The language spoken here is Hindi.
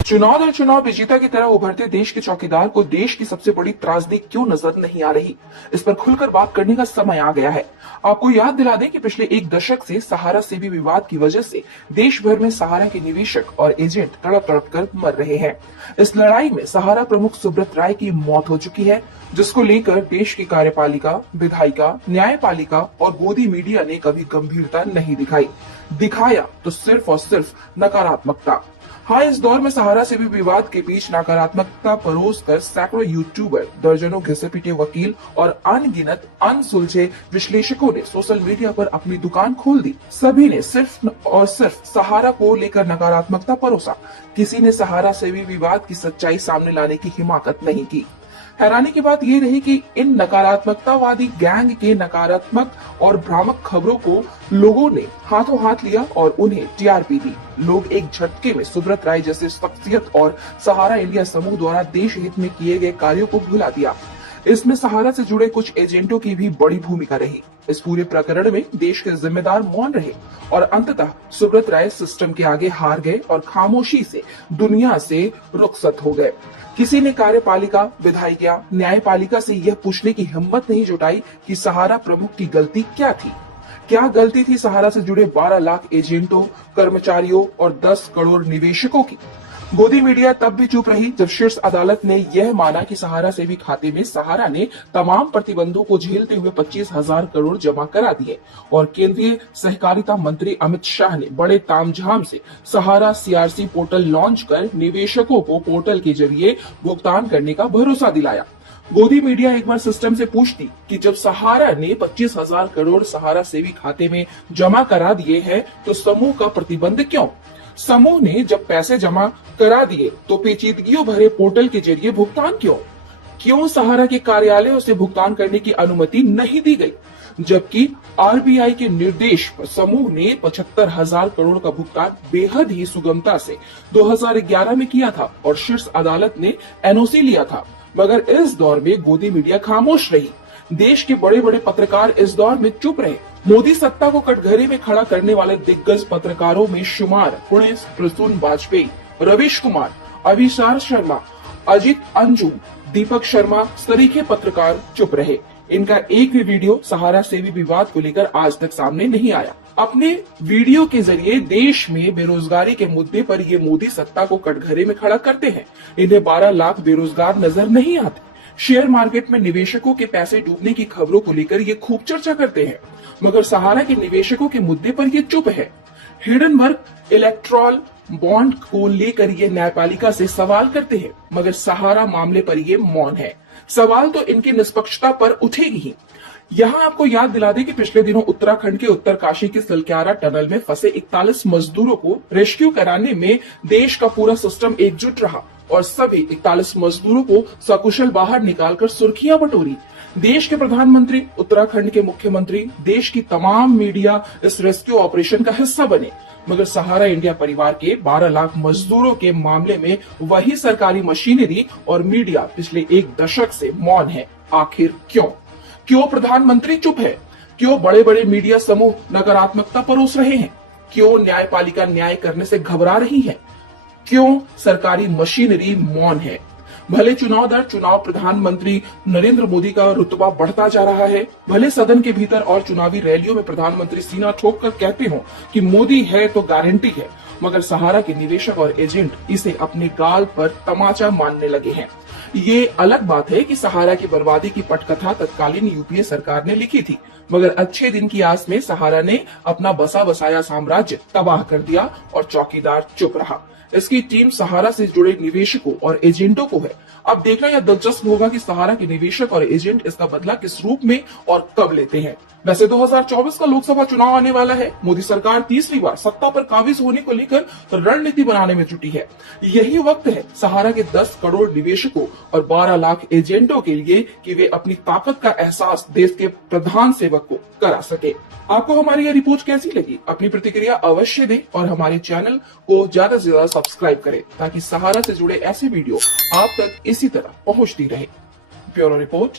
चुनाव दर चुनाव विजेता की तरह उभरते देश के चौकीदार को देश की सबसे बड़ी त्रासदी क्यों नजर नहीं आ रही, इस पर खुलकर बात करने का समय आ गया है। आपको याद दिला दें कि पिछले एक दशक से सहारा सेबी विवाद की वजह से देश भर में सहारा के निवेशक और एजेंट तड़प तड़प कर मर रहे हैं। इस लड़ाई में सहारा प्रमुख सुब्रत राय की मौत हो चुकी है, जिसको लेकर देश की कार्यपालिका, विधायिका, न्यायपालिका और गोदी मीडिया ने कभी गंभीरता नहीं दिखाई। दिखाया तो सिर्फ और सिर्फ नकारात्मकता। हाँ, इस दौर में सहारा से भी विवाद के बीच नकारात्मकता परोस कर सैकड़ों यूट्यूबर, दर्जनों घिसे पिटे वकील और अनगिनत अनसुलझे विश्लेषकों ने सोशल मीडिया पर अपनी दुकान खोल दी। सभी ने सिर्फ और सिर्फ सहारा को लेकर नकारात्मकता परोसा। किसी ने सहारा से भी विवाद की सच्चाई सामने लाने की हिम्मत नहीं की। हैरानी की बात यह रही कि इन नकारात्मकतावादी गैंग के नकारात्मक और भ्रामक खबरों को लोगों ने हाथों हाथ लिया और उन्हें टीआरपी दी। लोग एक झटके में सुब्रत राय जैसे शख्सियत और सहारा इंडिया समूह द्वारा देश हित में किए गए कार्यों को भुला दिया। इसमें सहारा से जुड़े कुछ एजेंटों की भी बड़ी भूमिका रही। इस पूरे प्रकरण में देश के जिम्मेदार मौन रहे और अंततः सुब्रत राय सिस्टम के आगे हार गए और खामोशी से दुनिया से रुखसत हो गए। किसी ने कार्यपालिका, विधायिका, न्यायपालिका से यह पूछने की हिम्मत नहीं जुटाई कि सहारा प्रमुख की गलती क्या थी। क्या गलती थी सहारा से जुड़े 12 लाख एजेंटों, कर्मचारियों और 10 करोड़ निवेशकों की। गोदी मीडिया तब भी चुप रही जब शीर्ष अदालत ने यह माना कि सहारा सेवी खाते में सहारा ने तमाम प्रतिबंधों को झेलते हुए 25,000 करोड़ जमा करा दिए और केंद्रीय सहकारिता मंत्री अमित शाह ने बड़े तामझाम से सहारा सीआरसी पोर्टल लॉन्च कर निवेशकों को पोर्टल के जरिए भुगतान करने का भरोसा दिलाया। गोदी मीडिया एक बार सिस्टम से पूछती कि जब सहारा ने 25,000 करोड़ सहारा सेवी खाते में जमा करा दिए हैं तो समूह का प्रतिबंध क्यों? समूह ने जब पैसे जमा करा दिए तो पेचीदगियों भरे पोर्टल के जरिए भुगतान क्यों? क्यों सहारा के कार्यालयों से भुगतान करने की अनुमति नहीं दी गई, जबकि आरबीआई के निर्देश पर समूह ने 75,000 करोड़ का भुगतान बेहद ही सुगमता से 2011 में किया था और शीर्ष अदालत ने एनओसी लिया था। मगर इस दौर में गोदी मीडिया खामोश रही। देश के बड़े बड़े पत्रकार इस दौर में चुप रहे। मोदी सत्ता को कटघरे में खड़ा करने वाले दिग्गज पत्रकारों में शुमार पुणे प्रसून वाजपेयी, रवीश कुमार, अभिसार शर्मा, अजित अंजुम, दीपक शर्मा सरीखे पत्रकार चुप रहे। इनका एक भी वीडियो सहारा सेवी विवाद को लेकर आज तक सामने नहीं आया। अपने वीडियो के जरिए देश में बेरोजगारी के मुद्दे पर ये मोदी सत्ता को कटघरे में खड़ा करते हैं। इन्हें 12 लाख बेरोजगार नजर नहीं आते। शेयर मार्केट में निवेशकों के पैसे डूबने की खबरों को लेकर ये खूब चर्चा करते हैं, मगर सहारा के निवेशकों के मुद्दे पर ये चुप है। हिडनबर्ग इलेक्ट्रॉल बॉन्ड को लेकर ये न्यायपालिका से सवाल करते हैं, मगर सहारा मामले पर ये मौन है। सवाल तो इनकी निष्पक्षता पर उठेगी ही। यहाँ आपको याद दिला दें कि पिछले दिनों उत्तराखंड के उत्तरकाशी की सलक्यारा टनल में फंसे 41 मजदूरों को रेस्क्यू कराने में देश का पूरा सिस्टम एकजुट रहा और सभी 41 मजदूरों को सकुशल बाहर निकालकर सुर्खियां बटोरी। देश के प्रधानमंत्री, उत्तराखंड के मुख्यमंत्री, देश की तमाम मीडिया इस रेस्क्यू ऑपरेशन का हिस्सा बने, मगर सहारा इंडिया परिवार के 12 लाख मजदूरों के मामले में वही सरकारी मशीनरी और मीडिया पिछले एक दशक से मौन है। आखिर क्यों? क्यों प्रधानमंत्री चुप है? क्यों बड़े बड़े मीडिया समूह नकारात्मकता परोस रहे हैं? क्यों न्यायपालिका न्याय करने से घबरा रही है? क्यों सरकारी मशीनरी मौन है? भले चुनाव दर चुनाव प्रधानमंत्री नरेंद्र मोदी का रुतबा बढ़ता जा रहा है, भले सदन के भीतर और चुनावी रैलियों में प्रधानमंत्री सीना ठोक कर कहते हो कि मोदी है तो गारंटी है, मगर सहारा के निवेशक और एजेंट इसे अपने गाल पर तमाचा मानने लगे हैं। ये अलग बात है कि सहारा की बर्बादी की पटकथा तत्कालीन यूपीए सरकार ने लिखी थी, मगर अच्छे दिन की आस में सहारा ने अपना बसा बसाया साम्राज्य तबाह कर दिया और चौकीदार चुप रहा। इसकी टीम सहारा से जुड़े निवेशकों और एजेंटों को है। अब देखना यह दिलचस्प होगा कि सहारा के निवेशक और एजेंट इसका बदला किस रूप में और कब लेते हैं। वैसे 2024 का लोकसभा चुनाव आने वाला है। मोदी सरकार तीसरी बार सत्ता पर काबिज होने को लेकर रणनीति बनाने में जुटी है। यही वक्त है सहारा के 10 करोड़ निवेशकों और 12 लाख एजेंटों के लिए कि वे अपनी ताकत का एहसास देश के प्रधान सेवक को करा सके। आपको हमारी यह रिपोर्ट कैसी लगी? अपनी प्रतिक्रिया अवश्य दें और हमारे चैनल को ज्यादा से ज्यादा सब्सक्राइब करें ताकि सहारा से जुड़े ऐसे वीडियो आप तक इसी तरह पहुंचती रहे। Bureau report.